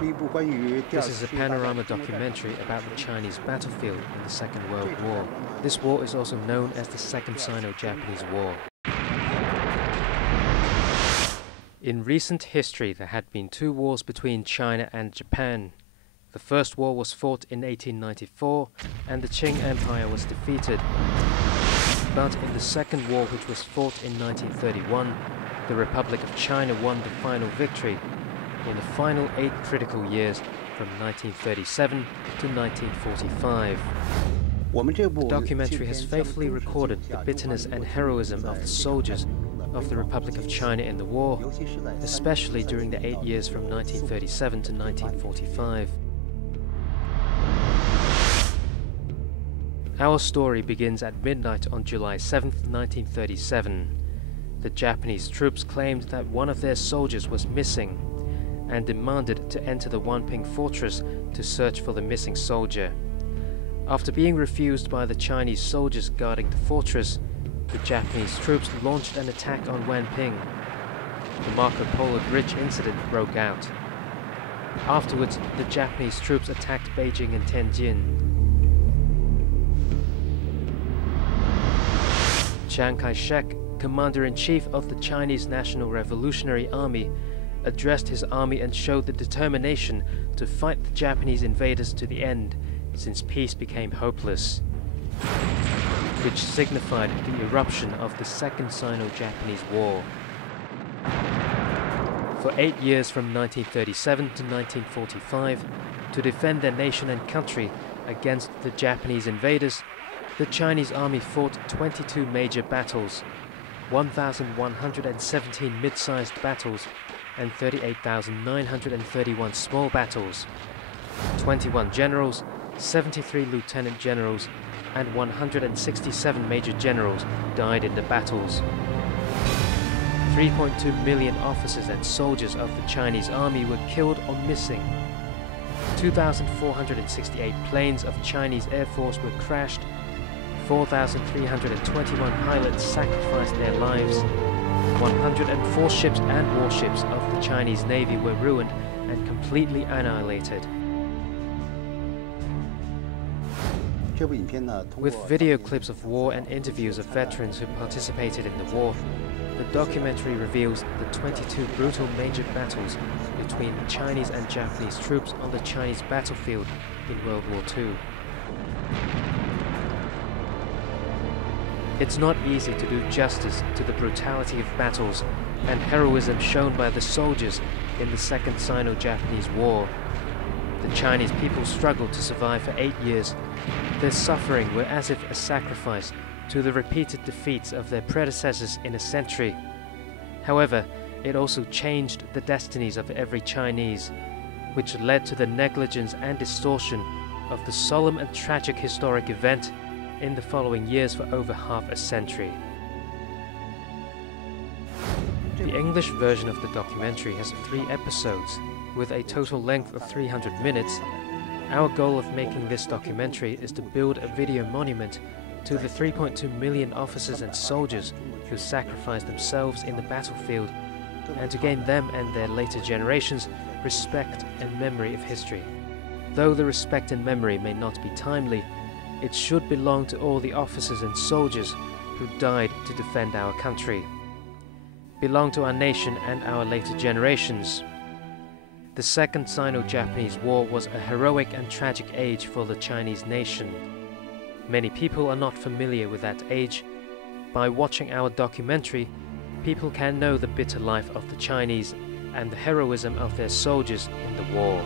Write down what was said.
This is a panorama documentary about the Chinese battlefield in the Second World War. This war is also known as the Second Sino-Japanese War. In recent history, there had been two wars between China and Japan. The first war was fought in 1894, and the Qing Empire was defeated. But in the second war, which was fought in 1931, the Republic of China won the final victory in the final 8 critical years from 1937 to 1945. The documentary has faithfully recorded the bitterness and heroism of the soldiers of the Republic of China in the war, especially during the 8 years from 1937 to 1945. Our story begins at midnight on July 7, 1937. The Japanese troops claimed that one of their soldiers was missing and demanded to enter the Wanping fortress to search for the missing soldier. After being refused by the Chinese soldiers guarding the fortress, the Japanese troops launched an attack on Wanping. The Marco Polo Bridge incident broke out. Afterwards, the Japanese troops attacked Beijing and Tianjin. Chiang Kai-shek, Commander-in-Chief of the Chinese National Revolutionary Army, addressed his army and showed the determination to fight the Japanese invaders to the end, since peace became hopeless, which signified the eruption of the Second Sino-Japanese War. For 8 years from 1937 to 1945, to defend their nation and country against the Japanese invaders, the Chinese army fought 22 major battles, 1,117 mid-sized battles, and 38,931 small battles. 21 generals, 73 lieutenant generals, and 167 major generals died in the battles. 3.2 million officers and soldiers of the Chinese army were killed or missing. 2,468 planes of Chinese Air Force were crashed. 4,321 pilots sacrificed their lives. 104 ships and warships of the Chinese Navy were ruined and completely annihilated. With video clips of war and interviews of veterans who participated in the war, the documentary reveals the 22 brutal major battles between Chinese and Japanese troops on the Chinese battlefield in World War II. It's not easy to do justice to the brutality of battles and heroism shown by the soldiers in the Second Sino-Japanese War. The Chinese people struggled to survive for 8 years. Their suffering were as if a sacrifice to the repeated defeats of their predecessors in a century. However, it also changed the destinies of every Chinese, which led to the negligence and distortion of the solemn and tragic historic event in the following years for over half a century. The English version of the documentary has 3 episodes, with a total length of 300 minutes. Our goal of making this documentary is to build a video monument to the 3.2 million officers and soldiers who sacrificed themselves in the battlefield, and to gain them and their later generations respect and memory of history. Though the respect and memory may not be timely, it should belong to all the officers and soldiers who died to defend our country, belong to our nation and our later generations. The Second Sino-Japanese War was a heroic and tragic age for the Chinese nation. Many people are not familiar with that age. By watching our documentary, people can know the bitter life of the Chinese and the heroism of their soldiers in the war.